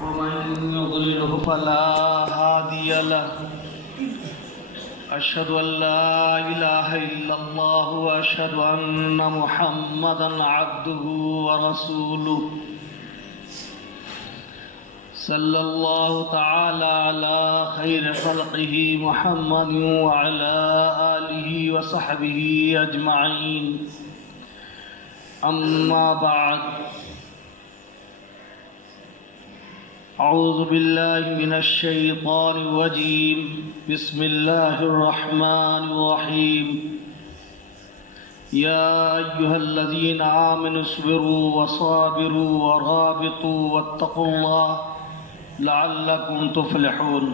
ومن يضلله فلا هادي له أشهد أن لا إله إلا الله وأشهد أن محمدا عبده ورسوله صلى الله تعالى على خير خلقه محمد وعلى آله وصحبه أجمعين أما بعد أعوذ بالله من الشيطان الرجيم بسم الله الرحمن الرحيم يا أيها الذين آمنوا اصبروا وصابروا ورابطوا واتقوا الله لعلكم تفلحون.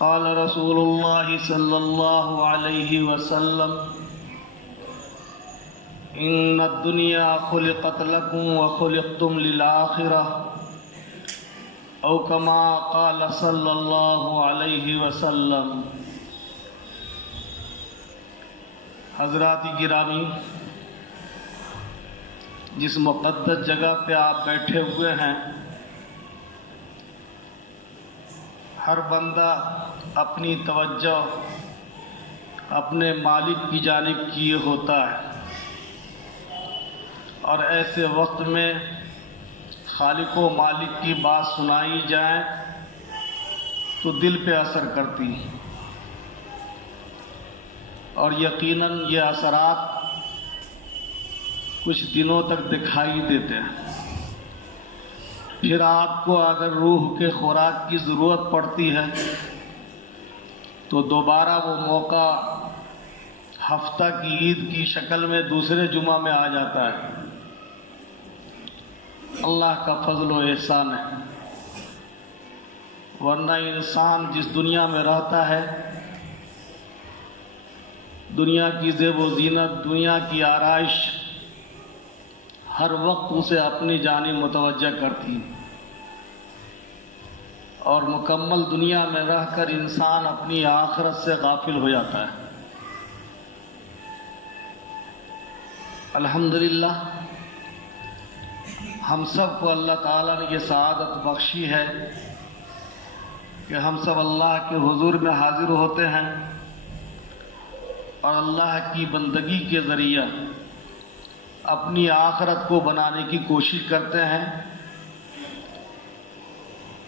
قال رسول الله صلى الله عليه وسلم إن الدنيا خلقت لكم وخلقتم للآخرة أو كما قال صلى الله عليه وسلم. حضرات گرامی، جس مقدس جگہ پہ آپ بیٹھے ہوئے ہیں، ہر بندہ اپنی توجہ اپنے مالک کی جانب کیے ہوتا ہے، اور ایسے وقت میں خالق و مالک کی بات سنائی جائے تو دل پہ اثر کرتی، اور یقیناً یہ اثرات کچھ دنوں تک دکھائی دیتے ہیں. پھر آپ کو اگر روح کے خوراک کی ضرورت پڑتی ہے تو دوبارہ وہ موقع ہفتہ کی عید کی شکل میں دوسرے جمعہ میں آ جاتا ہے. اللہ کا فضل و احسان ہے، ورنہ انسان جس دنیا میں رہتا ہے، دنیا کی زیب و زینت، دنیا کی آرائش ہر وقت اسے اپنی جانب متوجہ کرتی، اور مکمل دنیا میں رہ کر انسان اپنی آخرت سے غافل ہو جاتا ہے. الحمدللہ ہم سب کو اللہ تعالیٰ نے یہ سعادت بخشی ہے کہ ہم سب اللہ کے حضور میں حاضر ہوتے ہیں اور اللہ کی بندگی کے ذریعہ اپنی آخرت کو بنانے کی کوشش کرتے ہیں،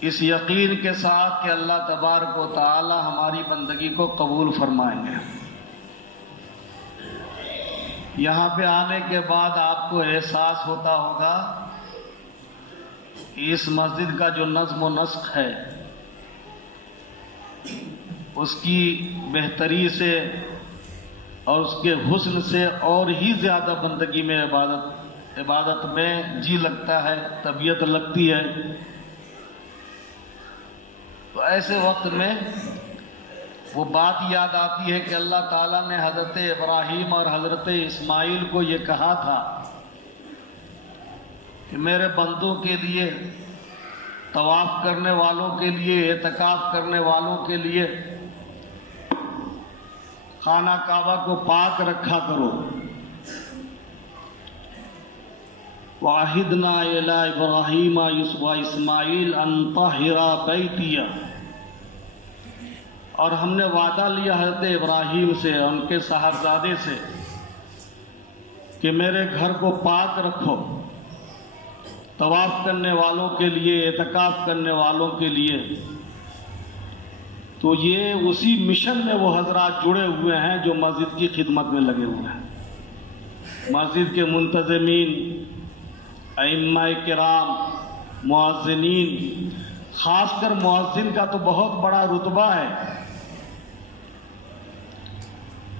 اس یقین کے ساتھ کہ اللہ تبارک و تعالی ہماری بندگی کو قبول فرمائیں گے. یہاں پہ آنے کے بعد آپ کو احساس ہوتا ہوگا کہ اس مسجد کا جو نظم و نسق ہے، اس کی بہتری سے اور اس کے حسن سے اور ہی زیادہ بندگی میں عبادت میں جی لگتا ہے، طبیعت لگتی ہے. تو ایسے وقت میں وہ بات یاد آتی ہے کہ اللہ تعالیٰ نے حضرت ابراہیم اور حضرت اسماعیل کو یہ کہا تھا کہ میرے بندوں کے لیے، طواف کرنے والوں کے لیے، اعتکاف کرنے والوں کے لیے خانہ کعبہ کو پاک رکھا کرو. وَعَهِدْنَا إِلَىٰ إِبْرَاهِيمَ وَإِسْمَاعِيلَ أَن طَهِّرَا بَيْتِيَ، اور ہم نے وعدہ لیا حضرت ابراہیم سے، ان کے صاحبزادے سے، کہ میرے گھر کو پاک رکھو، طواف کرنے والوں کے لیے، اعتکاف کرنے والوں کے لیے. تو یہ اسی مشن میں وہ حضرات جڑے ہوئے ہیں جو مسجد کی خدمت میں لگے ہوئے ہیں. مسجد کے منتظمین، ائمہ کرام، مؤذنین، خاص کر مؤذن کا تو بہت بڑا رتبہ ہے.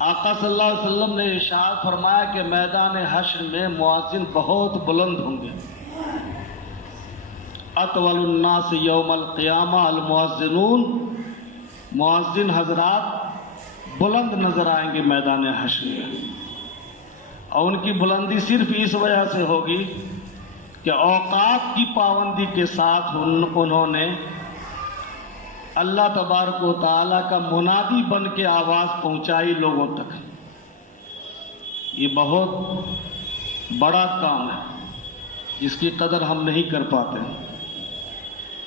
آقا صلی اللہ علیہ وسلم نے ارشاد فرمایا کہ میدان حشر میں مؤذن بہت بلند ہوں گے. اطول الناس یوم القیامہ المؤذنون، مؤذن حضرات بلند نظر آئیں گے میدان حشر میں، اور ان کی بلندی صرف اس وجہ سے ہوگی کہ اوقات کی پابندی کے ساتھ انہوں نے اللہ تبارک و تعالیٰ کا منادی بن کے آواز پہنچائی لوگوں تک. یہ بہت بڑا کام ہے جس کی قدر ہم نہیں کر پاتے.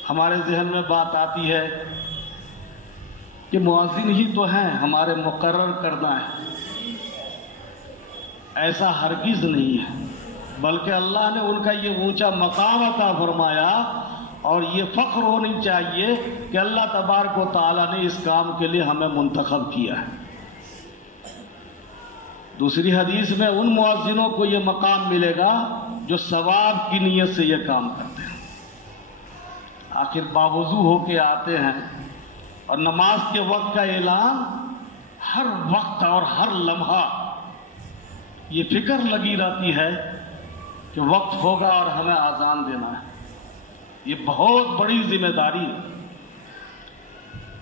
ہمارے ذہن میں بات آتی ہے کہ مؤذن ہی تو ہیں، ہمارے مقرر کرنا ہے. ایسا ہرگز نہیں ہے، بلکہ اللہ نے ان کا یہ اونچا مقام عطا فرمایا، اور یہ فخر ہونی چاہیے کہ اللہ تبارک و تعالیٰ نے اس کام کے لیے ہمیں منتخب کیا ہے. دوسری حدیث میں ان مؤذنوں کو یہ مقام ملے گا جو ثواب کی نیت سے یہ کام کرتے ہیں. آخر باوضو ہو کے آتے ہیں اور نماز کے وقت کا اعلان، ہر وقت اور ہر لمحہ یہ فکر لگی رہتی ہے کہ وقت ہوگا اور ہمیں اذان دینا ہے. یہ بہت بڑی ذمہ داری ہے.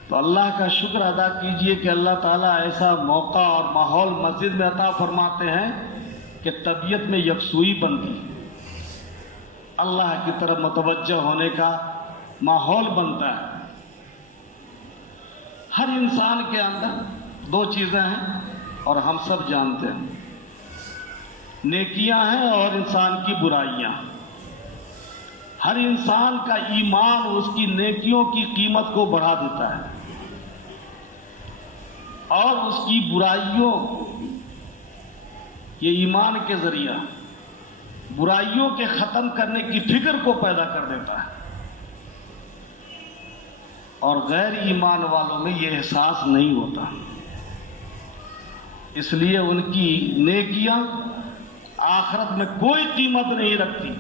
تو اللہ کا شکر ادا کیجئے کہ اللہ تعالیٰ ایسا موقع اور ماحول مسجد میں عطا فرماتے ہیں کہ طبیعت میں یکسوئی بنتی، اللہ کی طرف متوجہ ہونے کا ماحول بنتا ہے. ہر انسان کے اندر دو چیزیں ہیں اور ہم سب جانتے ہیں، نیکیاں ہیں اور انسان کی برائیاں. ہر انسان کا ایمان اس کی نیکیوں کی قیمت کو بڑھا دیتا ہے، اور اس کی برائیوں یہ ایمان کے ذریعہ برائیوں کے ختم کرنے کی فکر کو پیدا کر دیتا ہے. اور غیر ایمان والوں میں یہ احساس نہیں ہوتا، اس لیے ان کی نیکیاں آخرت میں کوئی قیمت نہیں رکھتی،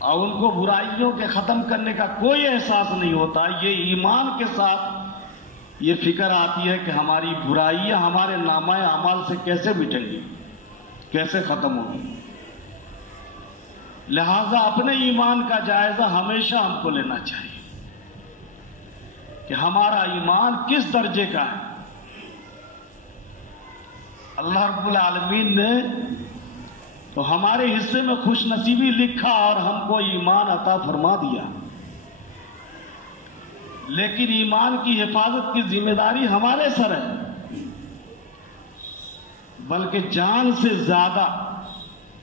اور ان کو برائیوں کے ختم کرنے کا کوئی احساس نہیں ہوتا. یہ ایمان کے ساتھ یہ فکر آتی ہے کہ ہماری برائیاں ہمارے نامہ اعمال سے کیسے مٹیں گی، کیسے ختم ہوگی. لہذا اپنے ایمان کا جائزہ ہمیشہ ہم کو لینا چاہیے کہ ہمارا ایمان کس درجے کا ہے. اللہ رب العالمین نے تو ہمارے حصے میں خوش نصیبی لکھا اور ہم کو ایمان عطا فرما دیا، لیکن ایمان کی حفاظت کی ذمہ داری ہمارے سر ہے، بلکہ جان سے زیادہ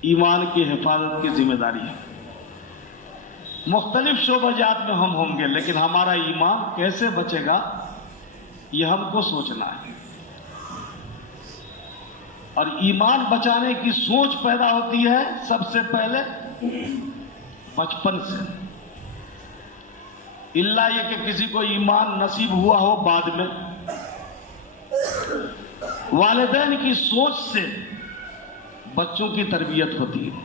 ایمان کی حفاظت کی ذمہ داری ہے. مختلف شعبہ جات میں ہم ہوں گے، لیکن ہمارا ایمان کیسے بچے گا یہ ہم کو سوچنا ہے. اور ایمان بچانے کی سوچ پیدا ہوتی ہے سب سے پہلے بچپن سے، الا یہ کہ کسی کو ایمان نصیب ہوا ہو بعد میں. والدین کی سوچ سے بچوں کی تربیت ہوتی ہے.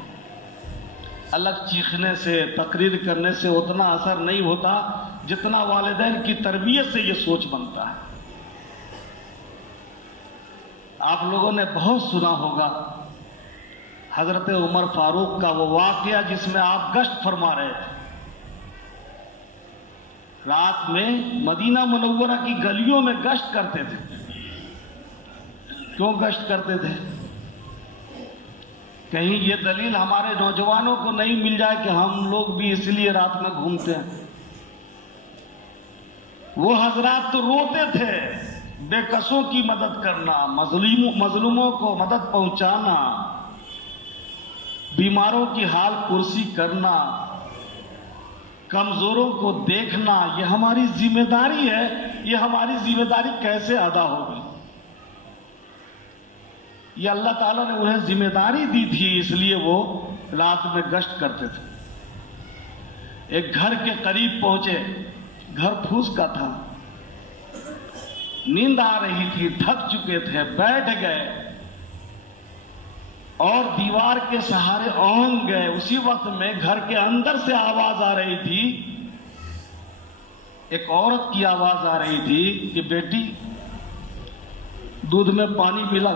الگ چیخنے سے تقریر کرنے سے اتنا اثر نہیں ہوتا جتنا والدین کی تربیت سے یہ سوچ بنتا ہے. آپ لوگوں نے بہت سنا ہوگا حضرت عمر فاروق کا وہ واقعہ جس میں آپ گشت فرما رہے تھے. رات میں مدینہ منورہ کی گلیوں میں گشت کرتے تھے. کیوں گشت کرتے تھے؟ کہیں یہ دلیل ہمارے نوجوانوں کو نہیں مل جائے کہ ہم لوگ بھی اس لیے رات میں گھومتے ہیں. وہ حضرات تو روتے تھے، بے کسوں کی مدد کرنا، مظلوموں کو مدد پہنچانا، بیماروں کی حال پرسی کرنا، کمزوروں کو دیکھنا، یہ ہماری ذمہ داری ہے. یہ ہماری ذمہ داری کیسے ادا ہوگی؟ یہ اللہ تعالیٰ نے انہیں ذمہ داری دی تھی، اس لیے وہ رات میں گشت کرتے تھے. ایک گھر کے قریب پہنچے، گھر پھوس کا تھا، نیند آ رہی تھی، تھک چکے تھے، بیٹھ گئے اور دیوار کے سہارے اونگ گئے. اسی وقت میں گھر کے اندر سے آواز آ رہی تھی، ایک عورت کی آواز آ رہی تھی کہ بیٹی دودھ میں پانی ملا،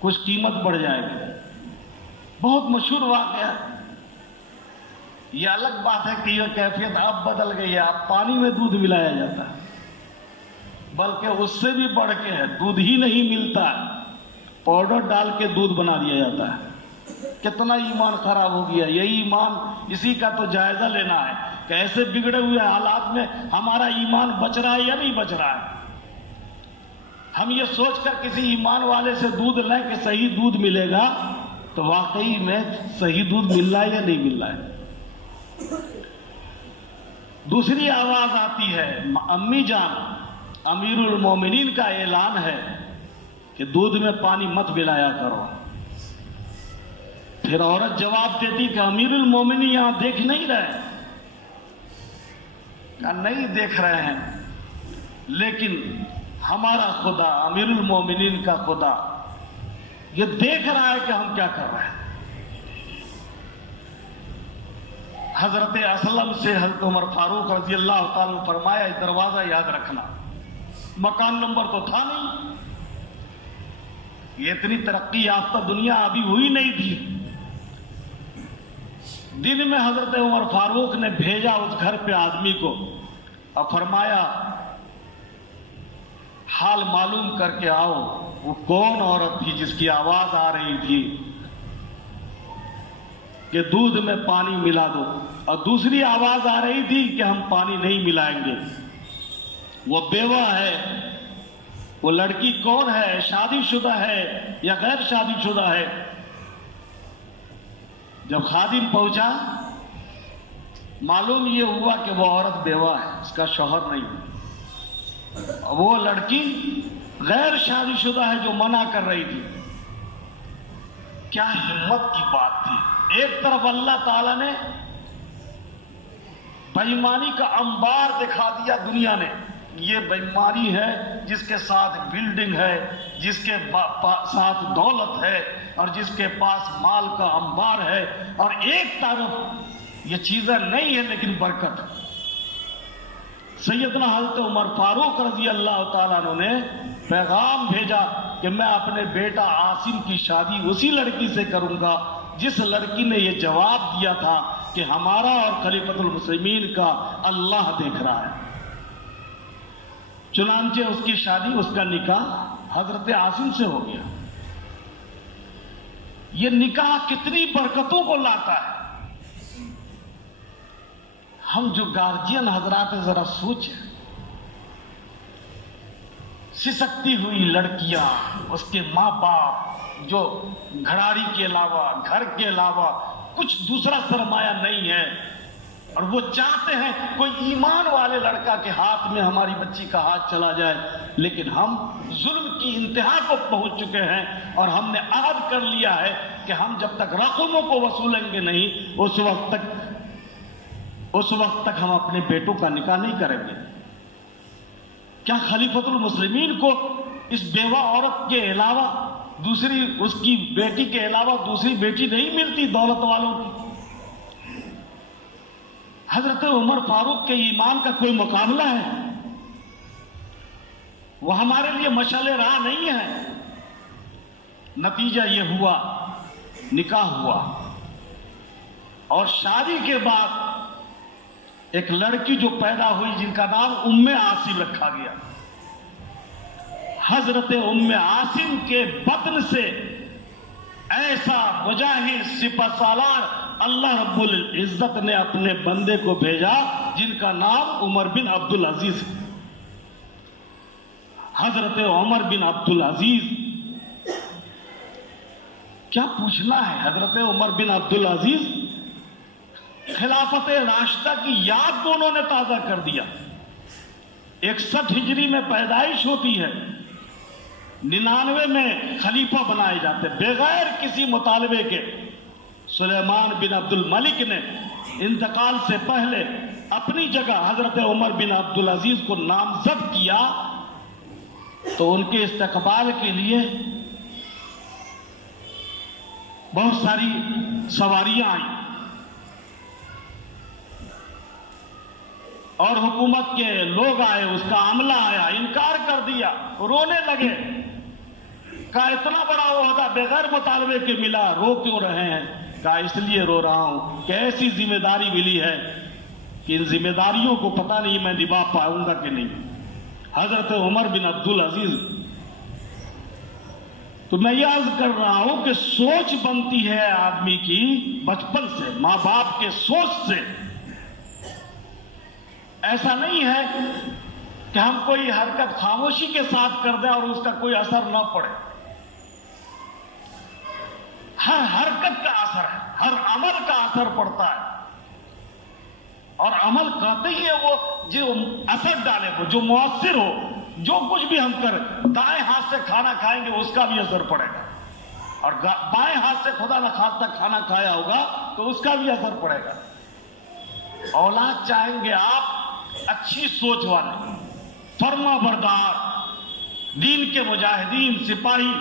کچھ قیمت بڑھ جائے گی. بہت مشہور واقعہ. یہ الگ بات ہے کہ یہ کیفیت اب بدل گئی ہے، اب پانی میں دودھ ملایا جاتا ہے، بلکہ اس سے بھی بڑھ کے ہے، دودھ ہی نہیں ملتا، پاؤڈر ڈال کے دودھ بنا دیا جاتا ہے. کتنا ایمان خراب ہو گیا. یہی ایمان، اسی کا تو جائزہ لینا ہے کہ ایسے بگڑے ہوئے حالات میں ہمارا ایمان بچ رہا ہے یا نہیں بچ رہا ہے. ہم یہ سوچ کر کسی ایمان والے سے دودھ لیں کہ صحیح دودھ ملے گا تو واقعی میں صحیح دودھ مل رہا ہے یا نہیں مل رہا ہے؟ دوسری آواز آتی ہے، امی جان امیر المومنین کا اعلان ہے کہ دودھ میں پانی مت ملایا کرو۔ پھر عورت جواب دیتی کہ امیر المومنین یہاں دیکھ نہیں رہے؟ کہا نہیں دیکھ رہے ہیں، لیکن ہمارا خدا امیر المومنین کا خدا یہ دیکھ رہا ہے کہ ہم کیا کر رہے ہیں۔ حضرت اسلم سے حضرت عمر فاروق رضی اللہ تعالیٰ نے فرمایا دروازہ یاد رکھنا، مکان نمبر تو تھا نہیں، یہ اتنی ترقی یافتہ دنیا ابھی ہوئی نہیں تھی۔ دن میں حضرت عمر فاروق نے بھیجا اس گھر پہ آدمی کو اور فرمایا حال معلوم کر کے آؤ وہ کون عورت تھی جس کی آواز آ رہی تھی کہ دودھ میں پانی ملا دو، اور دوسری آواز آ رہی تھی کہ ہم پانی نہیں ملائیں گے۔ وہ بیوہ ہے، وہ لڑکی کون ہے، شادی شدہ ہے یا غیر شادی شدہ ہے؟ جب خادم پہنچا معلوم یہ ہوا کہ وہ عورت بیوہ ہے، اس کا شوہر نہیں، وہ لڑکی غیر شادی شدہ ہے جو منع کر رہی تھی۔ کیا ہمت کی بات تھی! ایک طرف اللہ تعالیٰ نے بےایمانی کا انبار دکھا دیا دنیا نے، یہ بےایمانی ہے جس کے ساتھ بلڈنگ ہے، جس کے ساتھ دولت ہے اور جس کے پاس مال کا انبار ہے، اور ایک طرف یہ چیزیں نہیں ہیں لیکن برکت ہے۔ سیدنا حضرت عمر فاروق رضی اللہ تعالیٰ عنہ نے پیغام بھیجا کہ میں اپنے بیٹا عاصم کی شادی اسی لڑکی سے کروں گا جس لڑکی نے یہ جواب دیا تھا کہ ہمارا اور خلیفۃ المسلمین کا اللہ دیکھ رہا ہے۔ چنانچہ اس کی شادی، اس کا نکاح حضرت عاصم سے ہو گیا۔ یہ نکاح کتنی برکتوں کو لاتا ہے! ہم جو گارجین حضرات ہیں ذرا سوچیں، سسکتی ہوئی لڑکیاں، اس کے ماں باپ جو گھراڑی کے علاوہ، گھر کے علاوہ کچھ دوسرا سرمایہ نہیں ہے، اور وہ چاہتے ہیں کوئی ایمان والے لڑکا کے ہاتھ میں ہماری بچی کا ہاتھ چلا جائے، لیکن ہم ظلم کی انتہا کو پہنچ چکے ہیں اور ہم نے عہد کر لیا ہے کہ ہم جب تک رقموں کو وصولیں گے نہیں اس وقت تک ہم اپنے بیٹوں کا نکاح نہیں کریں گے۔ کیا خلیفۃ المسلمین کو اس بیوہ عورت کے علاوہ دوسری، اس کی بیٹی کے علاوہ دوسری بیٹی نہیں ملتی دولت والوں کی؟ حضرت عمر فاروق کے ایمان کا کوئی مقابلہ ہے؟ وہ ہمارے لیے مشعل راہ نہیں ہے۔ نتیجہ یہ ہوا، نکاح ہوا، اور شادی کے بعد ایک لڑکی جو پیدا ہوئی جن کا نام ام عاصم رکھا گیا۔ حضرت ام عاصم کے بطن سے ایسا مجاہد سپہ سالار اللہ رب العزت نے اپنے بندے کو بھیجا جن کا نام عمر بن عبد العزیز ہے۔ حضرت عمر بن عبد العزیز، کیا پوچھنا ہے، حضرت عمر بن عبد العزیز خلافت راشدہ کی یاد کو انہوں نے تازہ کر دیا۔ 61 ہجری میں پیدائش ہوتی ہے، 99 میں خلیفہ بنائے جاتے بغیر کسی مطالبے کے۔ سلیمان بن عبد الملک نے انتقال سے پہلے اپنی جگہ حضرت عمر بن عبد العزیز کو نامزد کیا تو ان کے استقبال کے لیے بہت ساری سواریاں آئیں اور حکومت کے لوگ آئے، اس کا عملہ آیا، انکار کر دیا، رونے لگے، کہا اتنا بڑا عہدہ بغیر مطالبے کے ملا، رو کیوں رہے ہیں؟ کہا اس لیے رو رہا ہوں کہ ایسی ذمہ داری ملی ہے کہ ان ذمہ داریوں کو پتہ نہیں میں نبھا پاؤں گا کہ نہیں۔ حضرت عمر بن عبد العزیز، تو میں یہ عرض کر رہا ہوں کہ سوچ بنتی ہے آدمی کی بچپن سے، ماں باپ کے سوچ سے۔ ایسا نہیں ہے کہ ہم کوئی حرکت خاموشی کے ساتھ کر دیں اور اس کا کوئی اثر نہ پڑے. ہر حرکت کا اثر ہے، ہر عمل کا اثر پڑتا ہے، اور عمل کہتے ہی ہے وہ جو اثر ڈالے، وہ جو مؤثر ہو. جو کچھ بھی ہم کریں، دائیں ہاتھ سے کھانا کھائیں گے اس کا بھی اثر پڑے گا، اور بائیں ہاتھ سے خدا نہ خواستہ کھانا کھایا ہوگا تو اس کا بھی اثر پڑے گا. اولاد چاہیں گے آپ اچھی سوچ والے، فرما بردار، دین کے مجاہدین، سپاہی،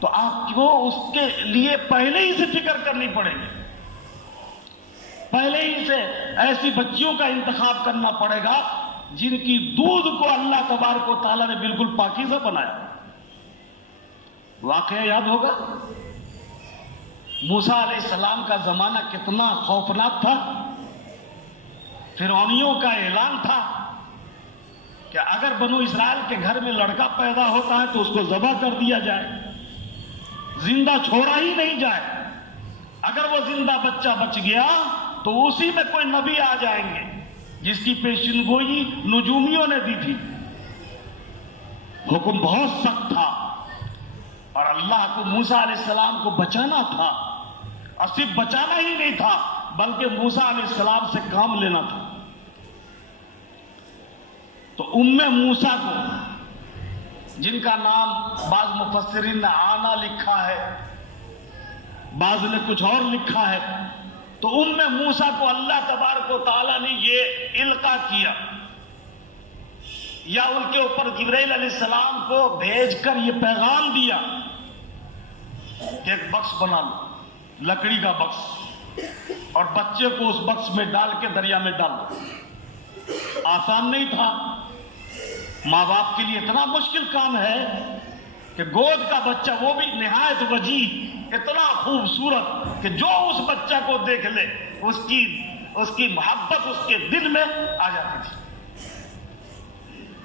تو آپ کو اس کے لیے پہلے ہی سے فکر کرنی پڑے گی. پہلے ہی سے ایسی بچیوں کا انتخاب کرنا پڑے گا جن کی دودھ کو اللہ تبارک و تعالیٰ نے بالکل پاکیزہ بنایا. واقعہ یاد ہوگا موسیٰ علیہ السلام کا زمانہ کتنا خوفناک تھا. فرعونیوں کا اعلان تھا کہ اگر بنو اسرائیل کے گھر میں لڑکا پیدا ہوتا ہے تو اس کو ذبح کر دیا جائے، زندہ چھوڑا ہی نہیں جائے. اگر وہ زندہ بچہ بچ گیا تو اسی میں کوئی نبی آ جائیں گے جس کی پیشن گوئی نجومیوں نے دی تھی. حکم بہت سخت تھا، اور اللہ کو موسیٰ علیہ السلام کو بچانا تھا، اور صرف بچانا ہی نہیں تھا بلکہ موسیٰ علیہ السلام سے کام لینا تھا. تو موسیٰ کو، جن کا نام بعض مفسرین نے آنا لکھا ہے، بعض نے کچھ اور لکھا ہے، تو موسیٰ کو اللہ تبارک و تعالیٰ نے یہ القاء کیا، یا ان کے اوپر جبرائیل علیہ السلام کو بھیج کر یہ پیغام دیا کہ ایک بکس بنا لو، لکڑی کا بکس، اور بچے کو اس بکس میں ڈال کے دریا میں ڈال دو. آسان نہیں تھا، ماں باپ کے لیے اتنا مشکل کام ہے کہ گود کا بچہ، وہ بھی نہایت وجیح، اتنا خوبصورت کہ جو اس بچہ کو دیکھ لے اس کی محبت اس کے دل میں آ جاتی تھی.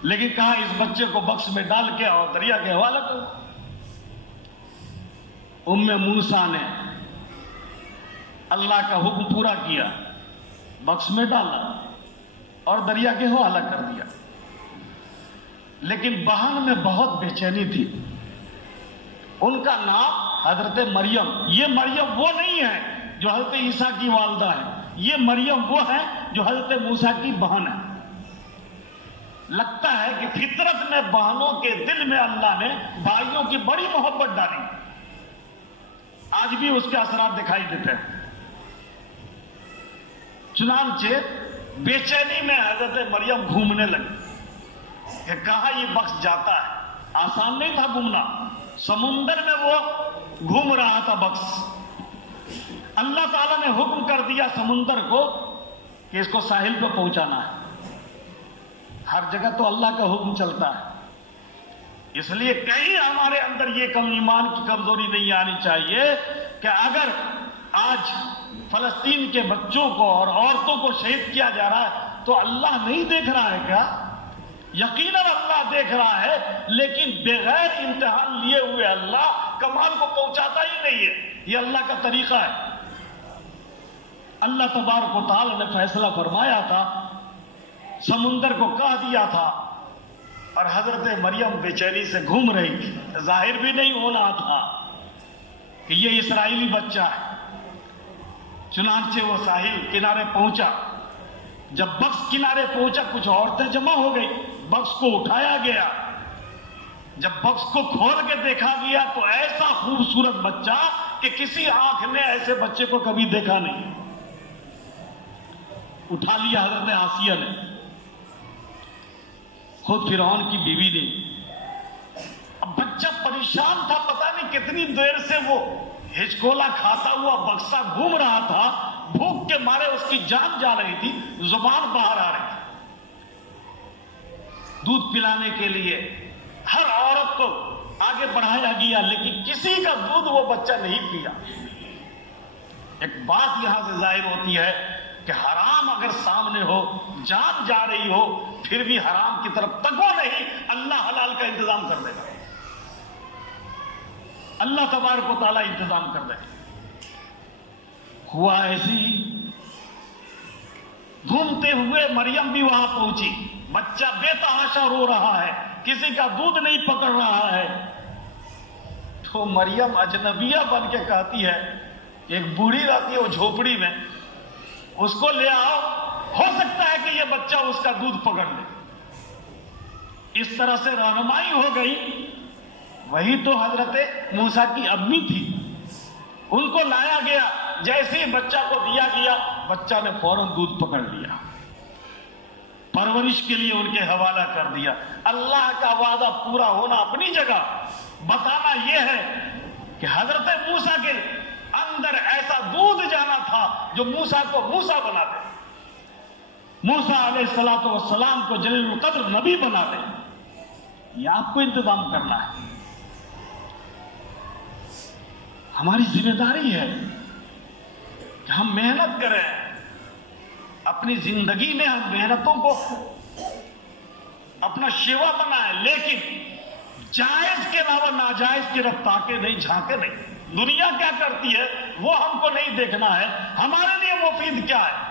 لیکن کہاں اس بچے کو بکس میں ڈال کے اور دریا کے حوالے کرو. موسیٰ نے اللہ کا حکم پورا کیا، بکس میں ڈالا اور دریا کے حوالہ کر دیا. لیکن بہن میں بہت بے چینی تھی. ان کا نام حضرت مریم. یہ مریم وہ نہیں ہے جو حضرت عیسیٰ کی والدہ ہے، یہ مریم وہ ہے جو حضرت موسیٰ کی بہن ہے. لگتا ہے کہ فطرت میں بہنوں کے دل میں اللہ نے بھائیوں کی بڑی محبت ڈالی. آج بھی اس کے اثرات دکھائی دیتے ہیں. چنانچہ بے چینی میں حضرت مریم گھومنے لگی کہ کہاں یہ بکس جاتا ہے. آسان نہیں تھا گھومنا، سمندر میں وہ گھوم رہا تھا بکس. اللہ تعالیٰ نے حکم کر دیا سمندر کو کہ اس کو ساحل پہ پہنچانا ہے. ہر جگہ تو اللہ کا حکم چلتا ہے، اس لیے کہیں ہمارے اندر یہ ایمان کی کمزوری نہیں آنی چاہیے کہ اگر آج فلسطین کے بچوں کو اور عورتوں کو شہید کیا جا رہا ہے تو اللہ نہیں دیکھ رہا ہے کیا؟ یقیناً اللہ دیکھ رہا ہے، لیکن بغیر امتحان لیے ہوئے اللہ کمال کو پہنچاتا ہی نہیں ہے. یہ اللہ کا طریقہ ہے. اللہ تبارک و تعالی نے فیصلہ فرمایا تھا، سمندر کو کہہ دیا تھا، اور حضرت مریم بے چینی سے گھوم رہی تھی. ظاہر بھی نہیں ہونا تھا کہ یہ اسرائیلی بچہ ہے. چنانچہ وہ ساحل کنارے پہنچا. جب بکس کنارے پہنچا کچھ عورتیں جمع ہو گئی، بکس کو اٹھایا گیا. جب بکس کو کھول کے دیکھا گیا تو ایسا خوبصورت بچہ کہ کسی آنکھ نے ایسے بچے کو کبھی دیکھا نہیں. اٹھا لیا حضرت آسیہ نے، خود فرعون کی بیوی نے. اب بچہ پریشان تھا، پتہ نہیں کتنی دیر سے وہ ہچکولا کھاتا ہوا بکسا گھوم رہا تھا. بھوک کے مارے اس کی جان جا رہی تھی، زبان باہر آ رہی تھی. دودھ پلانے کے لیے ہر عورت کو آگے بڑھایا گیا، لیکن کسی کا دودھ وہ بچہ نہیں پیا. ایک بات یہاں سے ظاہر ہوتی ہے کہ حرام اگر سامنے ہو، جان جا رہی ہو، پھر بھی حرام کی طرف تکو نہیں، اللہ حلال کا انتظام کر دے گا. اللہ تبارک و تعالیٰ انتظام کر دے گا. ہوا ایسی ہی، گھومتے ہوئے مریم بھی وہاں پہنچی. بچہ بے تحاشا رو رہا ہے، کسی کا دودھ نہیں پکڑ رہا ہے، تو مریم اجنبیہ بن کے کہتی ہے، ایک بوڑھی رہتی ہے وہ جھوپڑی میں، اس کو لے آؤ، ہو سکتا ہے کہ یہ بچہ اس کا دودھ پکڑ لے۔ اس طرح سے رہنمائی ہو گئی۔ وہی تو حضرت موسیٰ کی امی تھی، ان کو لایا گیا، جیسے ہی بچہ کو دیا گیا، بچہ نے فوراً دودھ پکڑ لیا، پرورش کے لیے ان کے حوالہ کر دیا۔ اللہ کا وعدہ پورا ہونا اپنی جگہ، بتانا یہ ہے کہ حضرت موسیٰ کے اندر ایسا دودھ جانا تھا جو موسیٰ کو موسیٰ بنا دے، موسیٰ علیہ السلام کو جلیل القدر نبی بنا دے۔ یہ آپ کو انتظام کرنا ہے، ہماری ذمہ داری ہے کہ ہم محنت کریں، اپنی زندگی میں ہم محنتوں کو اپنا شیوا بنائیں، لیکن جائز کے علاوہ ناجائز کی طرف تاکے نہیں، جھانکے نہیں۔ دنیا کیا کرتی ہے وہ ہم کو نہیں دیکھنا ہے، ہمارے لیے مفید کیا ہے،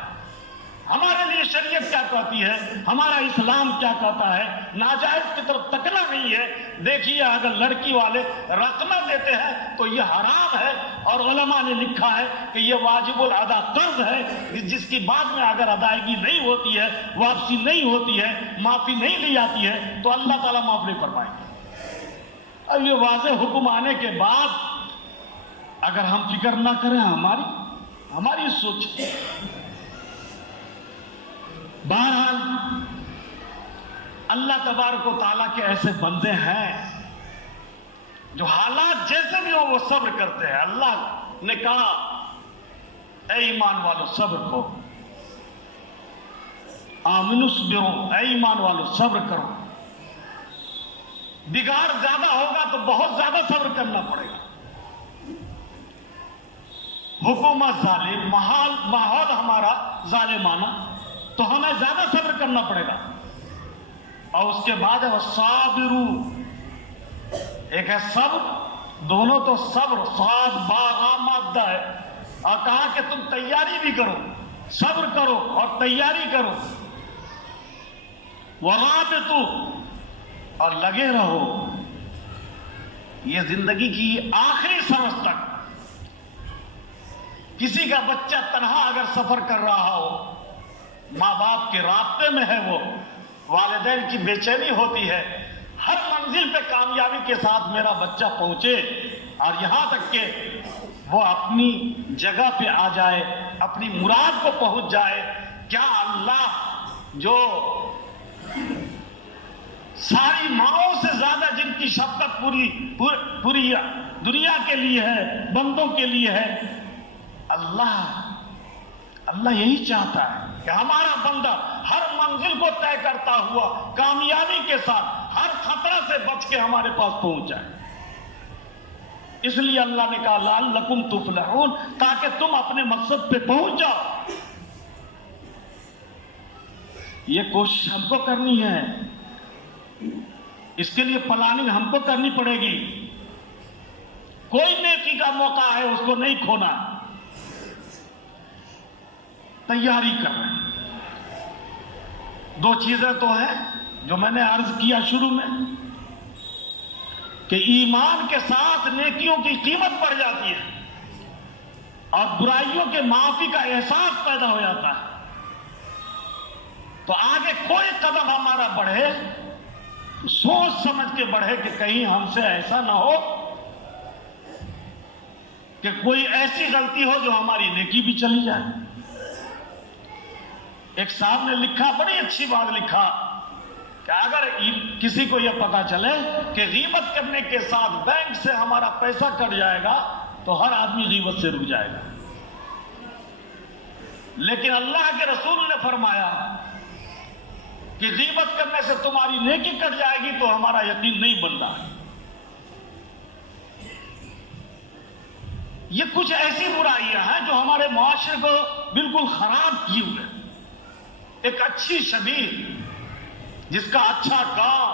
ہمارے لیے شریعت کیا کہتی ہے، ہمارا اسلام کیا کہتا ہے۔ ناجائز کی طرف تکنا نہیں ہے۔ دیکھیے اگر لڑکی والے رقمہ دیتے ہیں تو یہ حرام ہے، اور علماء نے لکھا ہے کہ یہ واجب الادا قرض ہے، جس کی بعد میں اگر ادائیگی نہیں ہوتی ہے، واپسی نہیں ہوتی ہے، معافی نہیں لی جاتی ہے تو اللہ تعالیٰ معاف نہیں فرمائیں گے۔ اب یہ واضح حکم آنے کے بعد اگر ہم فکر نہ کریں، ہماری سوچ، بہرحال اللہ تبارک و تعالیٰ کے ایسے بندے ہیں جو حالات جیسے بھی ہو وہ صبر کرتے ہیں۔ اللہ نے کہا اے ایمان والو صبر کرو، آمنوا اصبروا، اے ایمان والو صبر کرو۔ بگاڑ زیادہ ہوگا تو بہت زیادہ صبر کرنا پڑے گا۔ حکومت ظالم، ماحول ہمارا ظالمانہ، تو ہمیں زیادہ صبر کرنا پڑے گا۔ اور اس کے بعد ہے صابرو، ایک ہے صبر، دونوں تو صبر، صاد با را مادہ ہے، اور کہا کہ تم تیاری بھی کرو، صبر کرو اور تیاری کرو، ورابطو، اور لگے رہو۔ یہ زندگی کی آخری سمجھ تک کسی کا بچہ تنہا اگر سفر کر رہا ہو، ماں باپ کے رابطے میں ہے، وہ والدین کی بے چینی ہوتی ہے، ہر منزل پہ کامیابی کے ساتھ میرا بچہ پہنچے، اور یہاں تک کہ وہ اپنی جگہ پہ آ جائے، اپنی مراد کو پہنچ جائے۔ کیا اللہ جو ساری ماؤں سے زیادہ جن کی شفقت پوری دنیا کے لیے ہے، بندوں کے لیے ہے، اللہ یہی چاہتا ہے کہ ہمارا بندہ ہر منزل کو طے کرتا ہوا کامیابی کے ساتھ ہر خطرہ سے بچ کے ہمارے پاس پہنچ جائے۔ اس لیے اللہ نے کہا لعلکم تفلحون، تاکہ تم اپنے مقصد پہ پہنچ جاؤ۔ یہ کوشش ہم کو کرنی ہے، اس کے لیے پلاننگ ہم کو کرنی پڑے گی۔ کوئی نیکی کا موقع ہے اس کو نہیں کھونا، تیاری کرنا۔ دو چیزیں تو ہیں جو میں نے عرض کیا شروع میں، کہ ایمان کے ساتھ نیکیوں کی قیمت بڑھ جاتی ہے اور برائیوں کے معافی کا احساس پیدا ہو جاتا ہے۔ تو آگے کوئی قدم ہمارا بڑھے، سوچ سمجھ کے بڑھے کہ کہیں ہم سے ایسا نہ ہو کہ کوئی ایسی غلطی ہو جو ہماری نیکی بھی چلی جائے۔ ایک صاحب نے لکھا، بڑی اچھی بات لکھا، کہ اگر کسی کو یہ پتا چلے کہ غیبت کرنے کے ساتھ بینک سے ہمارا پیسہ کٹ جائے گا تو ہر آدمی غیبت سے رک جائے گا، لیکن اللہ کے رسول نے فرمایا کہ غیبت کرنے سے تمہاری نیکی کٹ جائے گی تو ہمارا یقین نہیں بن رہا ہے۔ یہ کچھ ایسی برائیاں ہیں جو ہمارے معاشرے کو بالکل خراب کیے ہوئے ہیں۔ ایک اچھی شبیہ، جس کا اچھا کام،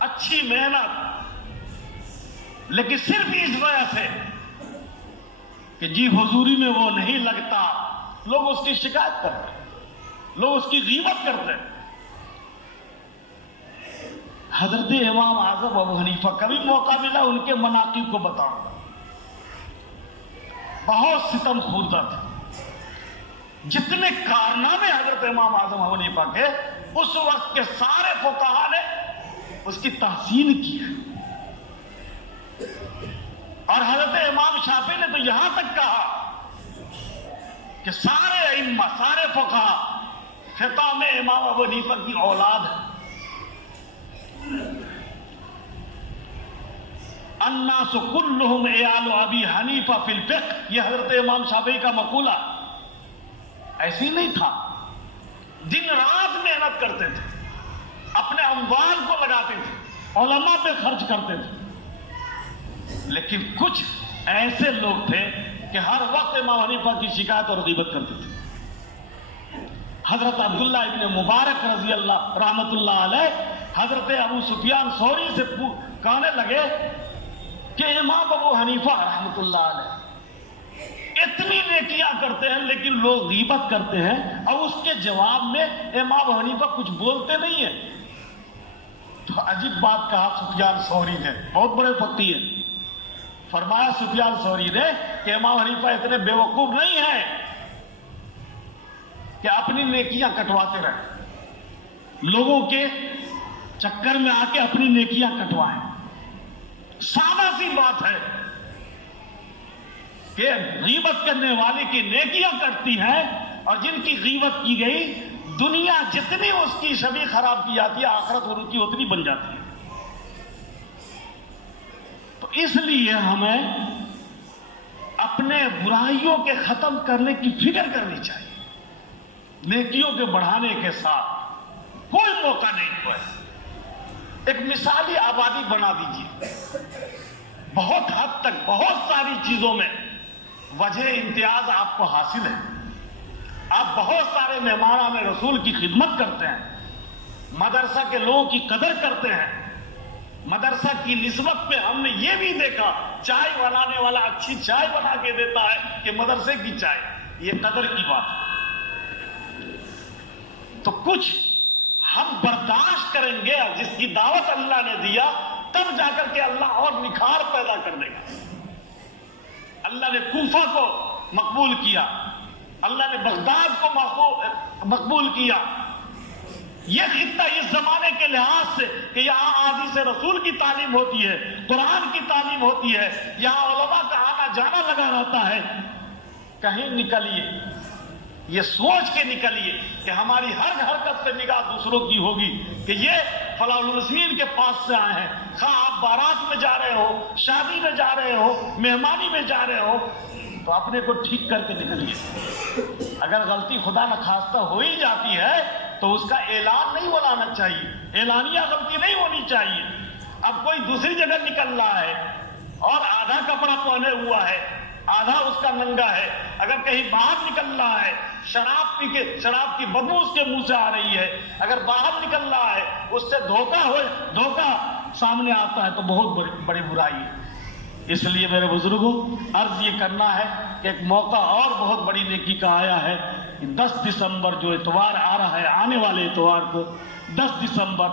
اچھی محنت، لیکن صرف اس وجہ سے کہ جی حضوری میں وہ نہیں لگتا، لوگ اس کی شکایت کرتے ہیں، لوگ اس کی غیبت کرتے ہیں۔ حضرت امام اعظم ابو حنیفہ، کبھی موقع ملا ان کے مناقب کو بتاؤں گا. بہت ستم خوردہ تھے. جتنے کارنامے حضرت امام اعظم ابو حنیفہ کے، اس وقت کے سارے فقہا نے اس کی تحسین کی ہے. اور حضرت امام شافعی نے تو یہاں تک کہا کہ سارے ائمہ، سارے فقہا خطاب امام ابو حنیفہ کی اولاد ہے. الناس کلہم عیال ابی حنیفہ فی الفقہ، یہ حضرت امام شافعی کا مقولہ. ایسے ہی نہیں تھا، دن رات محنت کرتے تھے، اپنے اموال کو لگاتے تھے، علماء پہ خرچ کرتے تھے. لیکن کچھ ایسے لوگ تھے کہ ہر وقت امام حنیفہ کی شکایت اور غیبت کرتے تھے. حضرت عبداللہ ابن مبارک رضی اللہ رحمت اللہ علیہ حضرت ابو سفیان ثوری سے کہنے لگے کہ امام ابو حنیفہ رحمت اللہ علیہ اتنی نیکیاں کرتے ہیں لیکن لوگ غیبت کرتے ہیں، اور اس کے جواب میں امام ابو حنیفہ کچھ بولتے نہیں ہیں. تو عجیب بات کہا سفیان ثوری نے، بہت بڑے فقیہ ہیں. فرمایا سفیان ثوری نے کہ امام حنیفہ اتنے بیوقوف نہیں ہیں کہ اپنی نیکیاں کٹواتے رہیں، لوگوں کے چکر میں آ کے اپنی نیکیاں کٹوائیں. سادہ سی بات ہے کہ غیبت کرنے والے کی نیکیاں کٹتی ہیں، اور جن کی غیبت کی گئی دنیا جتنی اس کی شبیہ خراب کی جاتی ہے، آخرت ان کی اتنی بن جاتی ہے. تو اس لیے ہمیں اپنے برائیوں کے ختم کرنے کی فکر کرنی چاہیے. نیکیوں کے بڑھانے کے ساتھ کوئی موقع نہیں ہوا ہے. ایک مثالی آبادی بنا دیجیے. بہت حد تک بہت ساری چیزوں میں وجہ امتیاز آپ کو حاصل ہے. آپ بہت سارے مہمان رسول کی خدمت کرتے ہیں، مدرسہ کے لوگوں کی قدر کرتے ہیں. مدرسہ کی نسبت پہ ہم نے یہ بھی دیکھا چائے بنانے والا اچھی چائے بنا کے دیتا ہے کہ مدرسے کی چائے، یہ قدر کی بات ہے. تو کچھ ہم برداشت کریں گے، جس کی دعوت اللہ نے دیا تب جا کر کے اللہ اور نکھار پیدا کر دے گا. اللہ نے کوفہ کو مقبول کیا، اللہ نے بغداد کو مقبول کیا. یہ خطہ اس زمانے کے لحاظ سے کہ یہاں حدیث رسول کی تعلیم ہوتی ہے، قرآن کی تعلیم ہوتی ہے، یہاں علماء کا آنا جانا لگا رہتا ہے. کہیں نکلیے، یہ سوچ کے نکلیے کہ ہماری ہر حرکت پہ نگاہ دوسروں کی ہوگی کہ یہ فلاں المسلمین کے پاس سے آئے ہیں. خواہ آپ بارات میں جا رہے ہو، شادی میں جا رہے ہو، مہمانی میں جا رہے ہو، تو اپنے کو ٹھیک کر کے نکلیے. اگر غلطی خدا نخواستہ ہو ہی جاتی ہے تو اس کا اعلان نہیں بنانا چاہیے، اعلانیہ غلطی نہیں ہونی چاہیے. اب کوئی دوسری جگہ نکل رہا ہے اور آدھا کپڑا پہنے ہوا ہے، آدھا اس کا ننگا ہے، اگر کہیں باہر نکل رہا ہے، شراب پی کے شراب کی بدبو اس کے منہ سے آ رہی ہے، اگر باہر نکل رہا ہے اس سے دھوکہ سامنے آتا ہے تو بہت بڑی برائی ہے. اس لیے میرے بزرگوں عرض یہ کرنا ہے کہ ایک موقع اور بہت بڑی نیکی کا آیا ہے. 10 دسمبر جو اتوار آ رہا ہے، آنے والے اتوار کو 10 دسمبر،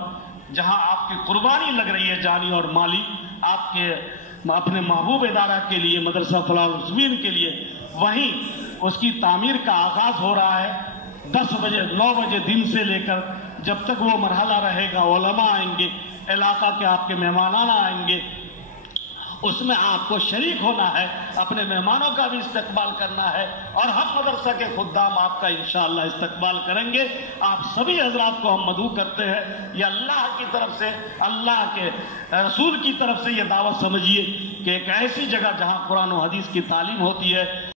جہاں آپ کی قربانی لگ رہی ہے جانی اور مالی، آپ کے اپنے محبوب ادارہ کے لیے، مدرسہ فلاح المسلمین کے لیے، وہیں اس کی تعمیر کا آغاز ہو رہا ہے. 9 بجے دن سے لے کر جب تک وہ مرحلہ رہے گا، علماء آئیں گے، علاقہ کے آپ کے مہمانان آئیں گے، اس میں آپ کو شریک ہونا ہے، اپنے مہمانوں کا بھی استقبال کرنا ہے، اور ہم مدرسہ کے خدام آپ کا انشاءاللہ استقبال کریں گے. آپ سبھی حضرات کو ہم مدعو کرتے ہیں، یہ اللہ کی طرف سے، اللہ کے رسول کی طرف سے یہ دعوت سمجھیے کہ ایک ایسی جگہ جہاں قرآن و حدیث کی تعلیم ہوتی ہے.